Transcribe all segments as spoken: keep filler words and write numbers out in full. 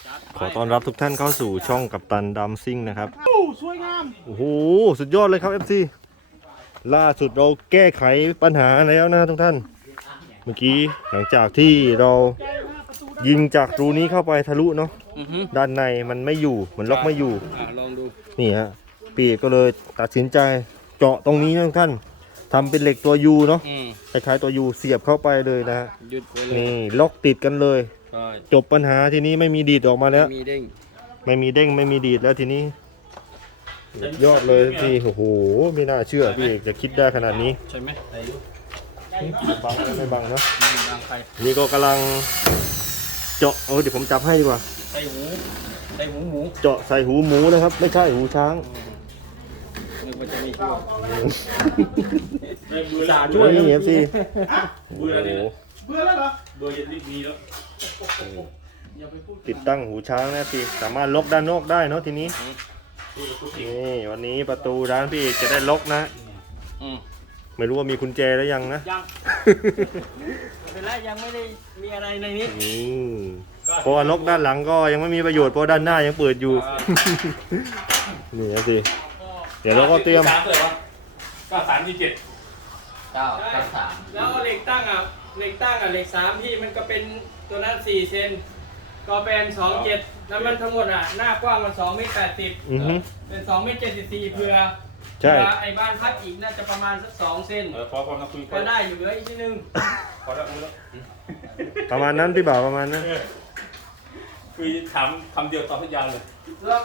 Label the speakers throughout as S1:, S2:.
S1: ขอต้อนรับทุกท่านเข้าสู่ช่องกัปตันดัมซิ่งนะครับ
S2: โอ้สวยงาม
S1: โอ้โหสุดยอดเลยครับ เอฟ ซี ล่าสุดเราแก้ไขปัญหาแล้วนะทุกท่านเมื่อกี้หลังจากที่เรายิงจากรูนี้เข้าไปทะลุเนาะด้านในมันไม่อยู่มันล็อกไม่อยู่
S2: ลองดู
S1: นี่ฮะปีก็เลยตัดสินใจเจาะตรงนี้นะทุกท่านทำเป็นเหล็กตัวยูเนาะคล้ายๆตัวยูเสียบเข้าไปเลยนะฮะนี่ล็อกติดกันเลยจบปัญหาทีนี้ไม่มีดีดออกมาแล้ว
S2: ไม่มีเด้ง
S1: ไม่มีเด้งไม่มีดีดแล้วทีนี้ยอดเลยพี่โอ้โหไม่น่าเชื่อพี่เอกจะคิดได้ขนาดนี้
S2: ใช่ไหมไอ้
S1: บังไม่บังเนาะ
S2: บางใคร
S1: นี่ก็กำลังเจาะเออเดี๋ยวผมจับให้ดีกว่า
S2: ใส่หูใส่หูหมู
S1: เจาะใส่หูหมูนะครับ ไม่ใช่หูช้าง
S2: นึกว่าจะไม่ช่วย
S3: เบื่อ
S2: สา
S3: แล้ว
S2: ช่วย
S1: นี่เอฟซี
S3: เบื่อแล้วเนี่ย
S2: เบื่อแล้วเหรอ
S3: เบื่อจะรีบมีแล้ว
S2: อย่าไปพูด
S1: ติดตั้งหูช้างนะพี่สามารถล็อกด้านนอกได้เนาะทีนี้
S3: พูดกับพูดจริง
S1: นี่วันนี้ประตูร้านพี่เอกจะได้ล็อกนะ
S2: อืม
S1: ไม่รู้ว่ามีกุญแจแล้วยังนะ
S2: ยังเป็นไรยังไม่ได้มีอะไรในนี้
S1: อืมเพราะว่าล็อกด้านหลังก็ยังไม่มีประโยชน์เพราะด้านหน้ายังเปิดอยู่ นี่นะสิเดี๋ยวเราก็เตรียม
S3: สามเท่าไหร่วะเก้าสามยี่เจ็ด
S2: เก้าเก้าสามแล้วเหล็กตั้งอ่ะเหล็กตั้งอ่ะเหล็กสามพี่มันก็เป็นตัวนั้นสี่เซนก็เป็นสองเจ็ดแล้วมันทั้งหมดอ่ะหน้ากว้างมันสองเมตรแปดสิบ
S1: อือฮึ
S2: เป็นสองเมตรเจ็ดสิบสี่เพื่อ
S1: ใช่
S2: เพื่อไอ้บ้านพักอีกน่าจะประมาณสักสองเซน
S3: เออพอพอมาคุย
S2: ก็ได้อยู่เหลืออีกนิดนึง
S3: พอแล้วคุยแล้ว
S1: ประมาณนั้นพี่บ่าวประมาณนั้น
S3: คุยถามคำเดียวตอบทุกอย่างเลย
S2: แล้ว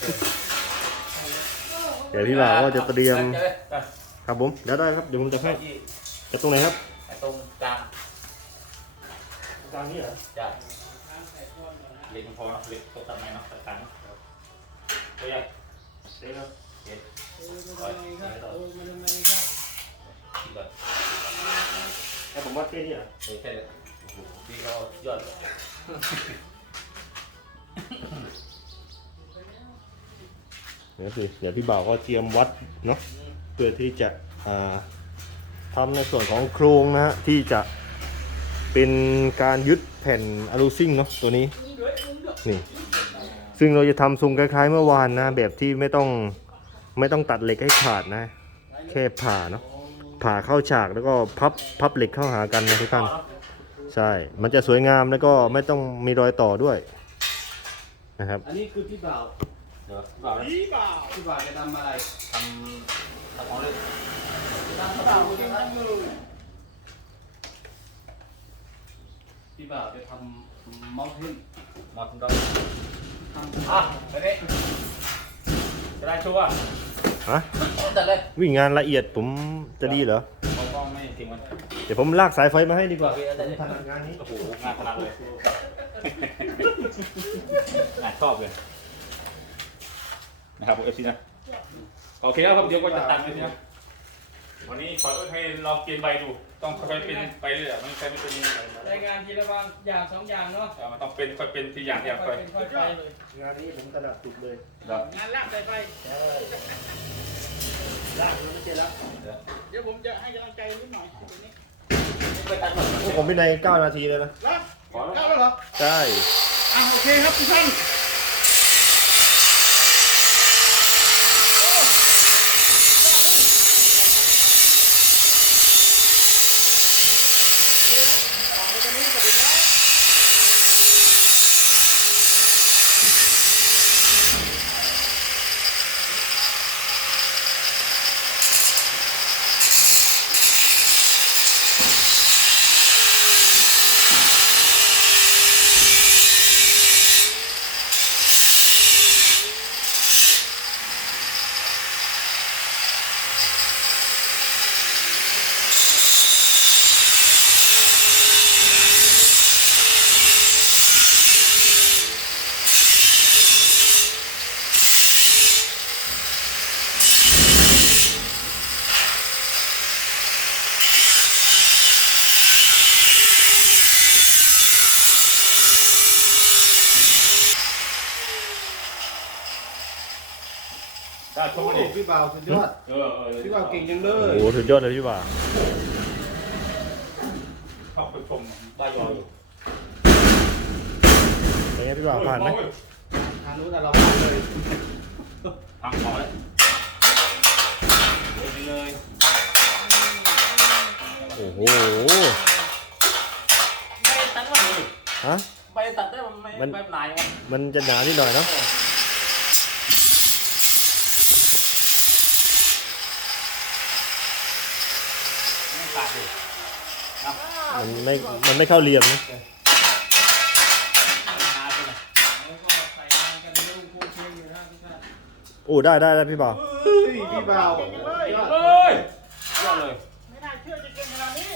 S1: เดี๋ยวพี่บ่าวก็จะเตรียมครับผมเดี๋ยวได้ครับเดี๋ยวผมจะให้จะตรงไหนครับ
S4: ตรงกลาง
S1: กลางนี้เหรอ
S4: จะ
S3: เล็กมันพอเนาะเล็กตัวตัดไม้เนาะตัดตังค์ตัวใหญ่
S1: เดี๋ยวครับ
S3: เจ็ด
S2: เออมันทำไมครับเออมันทำไมครับ
S3: แบบ
S1: ให้ผมวัดแค่นี้เหรอ
S3: เออแค่เลยโอ้โหพี่ก็ยอดเลย
S1: เดี๋ยวสิเดี๋ยวพี่บ่าวก็เตรียมวัดเนาะเพื่อที่จะอ่าทำในส่วนของโครงนะฮะที่จะเป็นการยึดแผ่นอะลูซิ่งเนาะตัวนี้นี่ซึ่งเราจะทำทรงคล้ายๆเมื่อวานนะแบบที่ไม่ต้องไม่ต้องตัดเหล็กให้ขาดนะแค่ผ่าเนาะผ่าเข้าฉากแล้วก็พับพับเหล็กเข้าหากันนะทุกท่านใช่มันจะสวยงามแล้วก็ไม่ต้องมีรอยต่อด้วยนะครับ
S2: อันนี้คือพี่บ่าว
S3: เดี๋ยวบอกนะ
S2: พี่บ่าวพี่บ่าวจะทำอะไร
S3: ทำทำของเล่น
S2: ทำพี่บ่าวจะทำมือพี่บ่าวจะทำมอลทิน
S3: มาคุณดอก
S2: ทำ
S3: อ่ะไปนี่จะได้ชัวร์
S1: ฮะ
S4: ตัดเลย
S1: วิ่งงานละเอียดผมจะดีเหรอ
S3: เขาก็ไม่จริงมัน
S1: เดี๋ยวผมลากสายไฟมาให้ดีกว่า
S4: ตัดเลย
S1: ถนัดงานนี้
S3: โอ้โหงานขนาดเลย อ่ะชอบเลยนะครับผมเอฟซีนะโอเคแล้วครับเดี๋ยวก็จะตัดเลยนะวันนี้ขอให้ลองเปลี่ยนใบดูต้องค่อยๆเป็นไปเรื่อยๆไม่ใช่ไม่เป็น
S2: รายงานทีละบางอย่างสองอย่างเนาะ
S3: เออมันต้องเป็นค่อยเป็นทีอย่างเดียว
S2: ค่
S3: ไป
S2: อยเป็นค่อยไปเลย
S1: งานนี้ผมถนัดสุดเลย
S3: ครับ
S2: งานลากสายไฟ
S1: ลากแล้วไม่เจ็บแล้ว
S2: เดี๋ยวผมจะให้กำลังใจนิดหน่อยตรงนี้
S4: ไปตัดหมด
S1: พวกผมไปในเก้านาทีเลยนะ
S2: ลากเข้าแล้วเหรอ
S1: ใช่
S2: อ่ะโอเคครับทุกท่าน
S3: ได้ชมกันดิ
S2: พี่บ่าวสุดยอด
S3: เออเออ
S2: พี่บ่าวเก่งจังเล
S1: โอ้
S2: ย
S1: โหสุดยอดเลยพี่บ่าว
S3: ชอบไปชม
S4: ใบยออยู่
S1: ตเป็นไงพี่บ่าวผ่านไหม
S4: ทางนู้นแต่เราผ่านเลย
S3: พังของเลยไปเลย
S1: โอ้โห
S4: ใบตัดว่า
S1: ฮะ
S4: ใบตัดได้มันไม่
S1: มัน
S4: ใบหนายมัน
S1: มันจะหนานิดหน่อยเนาะ
S4: ไม่ขาดดิ
S1: มันไม่มันไม่เข้าเหลี่ยมนะ
S4: หนาไปเลย
S2: แล้วก็ใส่งานกันลูกคู่เชียงอยู่นะทุกท่าน
S1: โอ้ได้ได้ได้พี่บ่าว
S4: เฮ้ยพี่บ่าว
S3: เฮ้ยยอดเลย
S2: ไม่น่าเชื่อจะเก่งขนาดนี้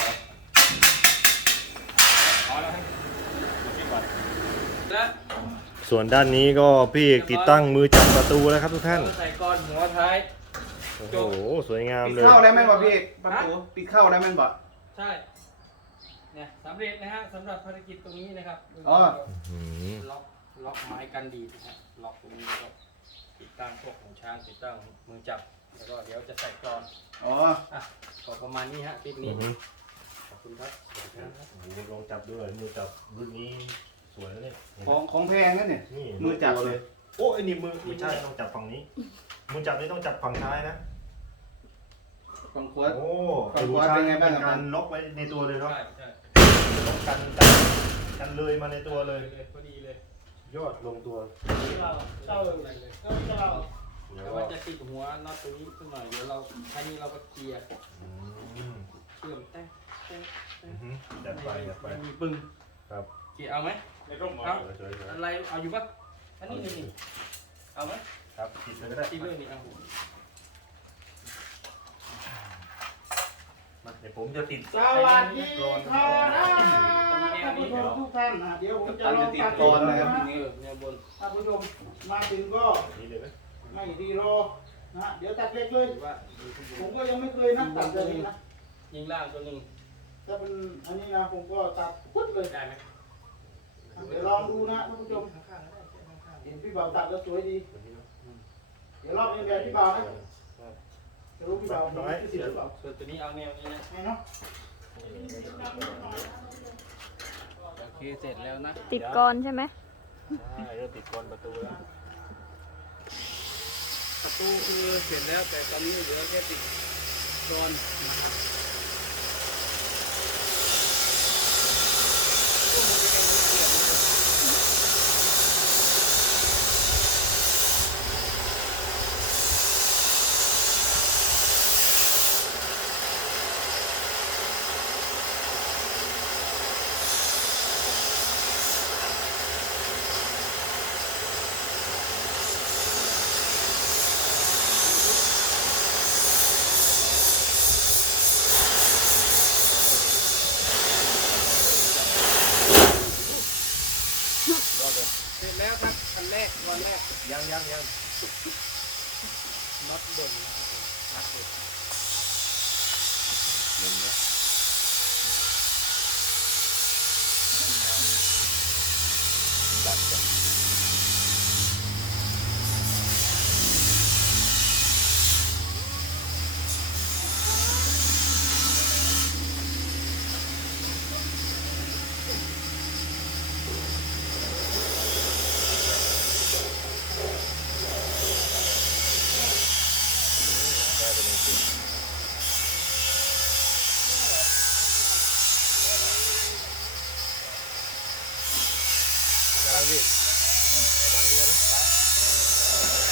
S3: เอาแล้วให้เก็บก่อน
S2: และ
S1: ส่วนด้านนี้ก็พี่เอกติดตั้งมือจับประตูแล้วครับทุกท่าน
S2: ใส่ก้อนหัวท้าย
S1: โอ้โหสวยงาม
S5: ปิด
S1: เลย
S5: เข้าได้ไหมบ่พี่เอกประตูปิดเข้าได้ไหมบ่
S2: ใช่ เนี่ยสำเร็จนะฮะสำหรับภารกิจตรงนี้นะครับ
S5: อ๋อ
S1: อืม
S2: ล็อกล็อกไม้กันดีดนะฮะล็อกตรงนี้แล้วก็ติดตั้งพวกของช้างติดตั้งมือจับแล้วก็เดี๋ยวจะใส่กรอน
S5: อ๋อ
S2: อ่ะก็ประมาณนี้ฮะคลิป
S1: อื
S2: นี้
S1: อหือ
S2: ขอบคุณครับสวัสดีครับ
S1: โอ้โหลองจับด้วยมือจับรุ่นนี้สวยแล้วเนี่ยเห็นไห
S5: ข
S1: ม
S5: องของแพงนั่นเนี่ย
S1: นี่
S5: มือจับเลย
S1: โอ้ไอ้นี่มือไม่ใช่ต้องจับฝั่งนี้ มือจับนี่ต้องจับฝั่งซ้ายนะ
S5: ฝั่งขวา
S1: โอ้
S5: ฝั่งขวาเป็นไงบ้างครับ
S1: การล็อกไว้ในตัวเลยเนาะ
S2: ใช่ใช่
S1: ล็อกกันกันกันเลยมาในตัวเลย
S2: เลยพอดีเลย
S1: ยอดลงตัว
S2: เราเจ้าอะไรเลยก็เรา
S1: เดี๋ย
S2: แต่
S1: ว
S2: ว่าจะติดหัวน็อตตรงนี้ขึ้นหน่อยเดี๋ยวเราอันนี้เราก็เกียร์
S1: อืม
S2: เชื่อมแต้งแต้งแต้
S1: อื
S2: ง
S1: อหือจัดไปจัดไป
S2: ไม่มีปึ้ง
S1: ครับ
S2: เกียร์เอาไหม
S3: ในร่มเหรอ
S1: สวยๆ
S2: อะไรเอาอยู่ปะอันนี้นี่นี่เอาไหม
S1: ครับติดเลยก็ได้
S2: ตีเรื่องนี้เอา
S1: มาเดี๋ยวผมจะติด
S5: สวัสดีครับท่านผู้ชมทุกท่านนะเดี๋ยวผมจะลองตัดก่อนนะครับที
S2: เอ
S5: นี้
S2: อเนี่ยบน
S5: ท่านผู้ชมมาถึงก็
S1: นี่เลยไหม
S5: ไม่รีรอนะฮะเดี๋ยวตัดเล็กเลย
S2: หรือว่าดูข้างบ
S5: ผม
S2: น
S5: ก็ยังไม่เคยนะตัดเลยนะ
S2: ยิงล่างตัวหนึ่ง
S5: ถ้าเป็นอันนี้นะผมก็ตัดปุ๊บเลย
S2: ได้ไหม
S5: เดี๋ยวลองดูนะท่านผู้ชม
S2: ข้างๆก็ได้ข้าง
S5: เห็นพี่บ่าวตัดแล้วสวยดี
S1: ตัวนี้เนาะ
S5: เดี๋ยวรอบนี้แบบพี่บ่าวนะจะรู้พี่บ่าวผมที่สิบหรือเปล่า
S2: ๆส่วนตัวนี้เอาแนวนี้นะ
S5: ให้เนาะ
S2: โอเคเสร็จแล้วนะ
S6: ติดกรอนใช่ไหม
S1: ใช่เริ่มติดกรอนประตูแล้ว
S2: ประตูคือเสร็จแล้วแต่ตอนนี้เหลือแค่ติดกรอนนะครับเสร็จแล้วครับอันแรกวันแรก
S1: ยังยังยัง
S2: น็อตบนนะครับผม
S1: หนึ่งนะดัดกัน ได้เป็นจริงได้พี่ประมาณนี้นะ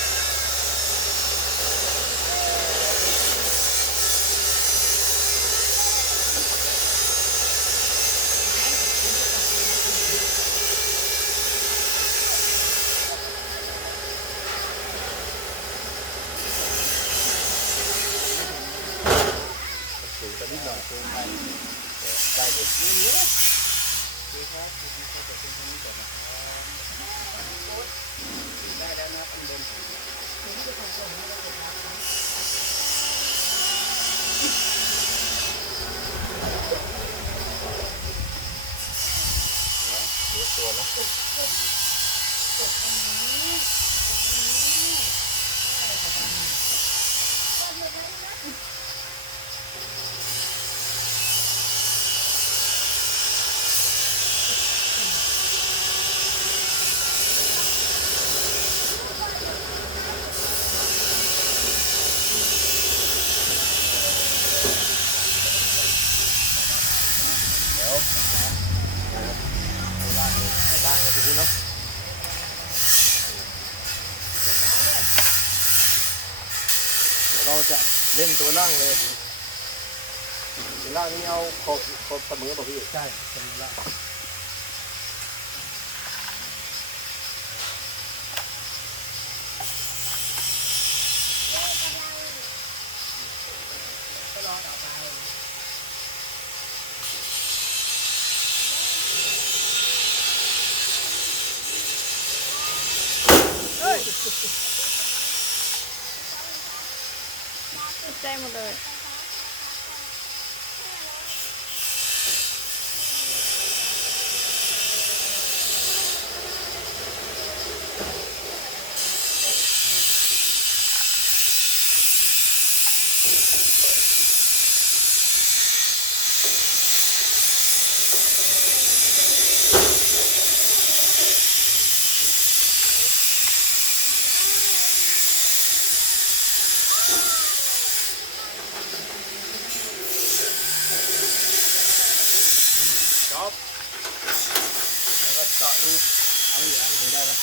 S1: สูงกันนิดหน่อยสูงไปได้อยู่
S2: ได้แล้วนะอันบน
S1: ตัวเนาะจะเล่นตัวล่างเลยตัวล่างนี้เอาขอบขอบเสมอป่ะพี่ใช่เสมอล่าง
S6: ใจหมดเลย
S2: จบแล้วก็เจาะรูเอาอยู่อ่ะไม่ได้แล้ว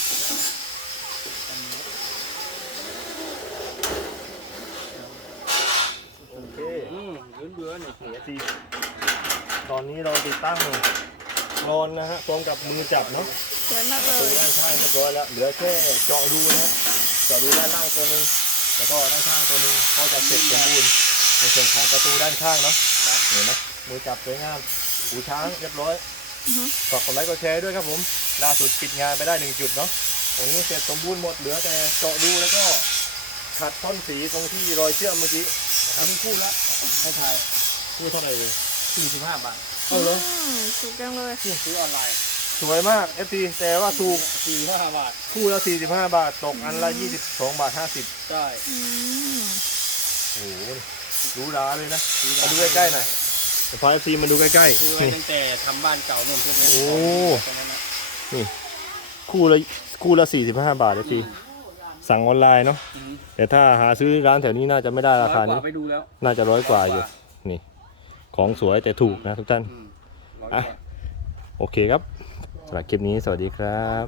S1: โอเค
S2: อืมยืนเบื่อเนี่ย
S1: นี่ทีตอนนี้เราติดตั้งกรอนนะฮะพร้อมกับมือจับเนาะ
S6: สวยมาก
S1: ป
S6: เล
S1: ระตู
S6: ย
S1: ด้านข้างเรียบร้อยแล้วเหลือแค่เจาะรูนะฮะเจาะรูด้านล่างตัวหนึงแล้วก็ด้านข้างตัวหนึงก็จะเสร็จสมบูรณ์ในส่วนของประตูด้านข้างเนาะเห็นไหมมือจับสวยงามหูช้างเรียบร้อย
S6: อือฮึ
S1: ฝากกดไลค์กดแชร์ด้วยครับผมล่าสุดปิดงานไปได้หนึ่งจุดเนาะตรงนี้เสร็จสมบูรณ์หมดเหลือแต่เจาะรูแล้วก็ขัดท่อนสีตรงที่รอยเชื่อมเมื่อกี้
S2: อันนี้คู่ละให้ถ่าย
S1: คู่เท่าไหร่เลย
S2: สี่สิบห้าบาท
S1: เอาเลย
S6: อืมถูกจังเลย
S2: ซื้อออนไลน์
S1: สวยมาก เอฟ ซี แต่ว่าถูก
S2: สี่สิบห้าบาท
S1: คู่ละสี่สิบห้าบาท ตกอันละยี่สิบสองบาทห้าสิบ
S2: ใช่
S6: อืม
S1: โอ้โหหรูหราเลยนะ มาดูใกล้ๆหน่อยเดี๋ยวพา เอฟ ซี มาดูใกล้
S2: ซื้อ
S1: ๆ
S2: ไว้
S1: นี่
S2: ตั้งแต่ทำบ้านเก่านู่นพวกนี้
S1: โอ้
S2: ตอนนั้นน่ะ
S1: นี่คู่ละคู่ละสี่สิบห้าบาท เอฟ ซี สั่งออนไลน์เนาะ
S2: อืม
S1: แต่ถ้าหาซื้อร้านแถวนี้น่าจะไม่ได้
S2: ร้อ
S1: ราย คาก นี้
S2: ว่าไปดูแล้ว
S1: น่าจะร้อยกว่าอยู่ นี่ ของสวยแต่ถูกนะทุกท่าน
S2: อืมร้อยก
S1: อ่ะ
S2: ว่า
S1: โอเคครับสำหรับคลิปนี้สวัสดีครับ